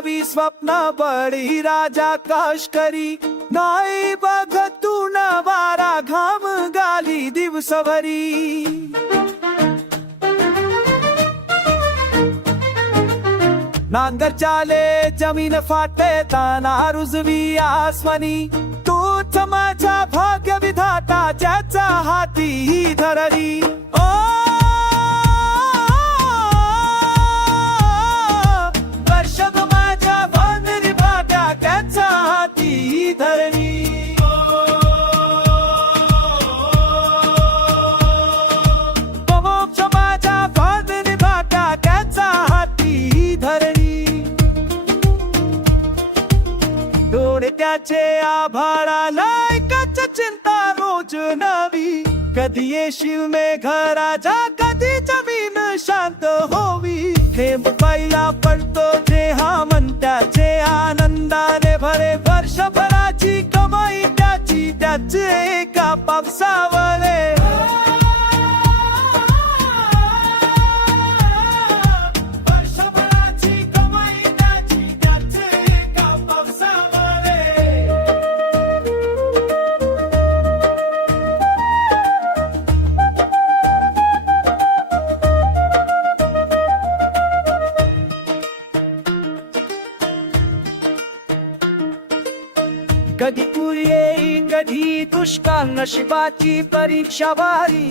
करावी स्वप्न बळी राजा करी नाही बघतून वारा घाम गाली दिवसभरी नांगर चाले जमीन फाटे ताना रुजवी आसमानी तूच माझा भाग्य विधाता ज्याचा हाती ही धरली ओ वर्षभ माझ्या बांधली भाग्या त्याचा हाती ही धरली मोक्ष माझ्या बांधली भाग्या त्याचा हाती ही धरली डोळे त्याचे आभाळाला एकच चिंता रोज नवी कधी येशील मे घराच्या कधी जमीन शांत होवी थेंब पहिला पडतो जेहा मन त्याचे आनंदाने भरे वर्षभराची कमाई त्याची त्याचे एका पावसावले कधी पूर येई कधी दुष्काळ नशिबाची परीक्षा भारी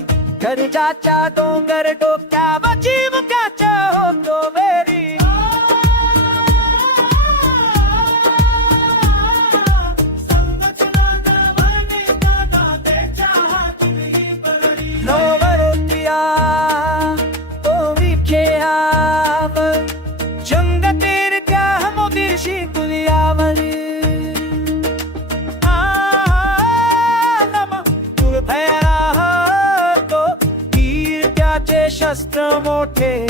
गरजाच्या डोंगर डोक्यावरची मुक्याच्या होतो वेरी नवरोतिया तो विखेयाव जंग तेर त्या मोदीशी दुनियावरी शस्त्र मोठे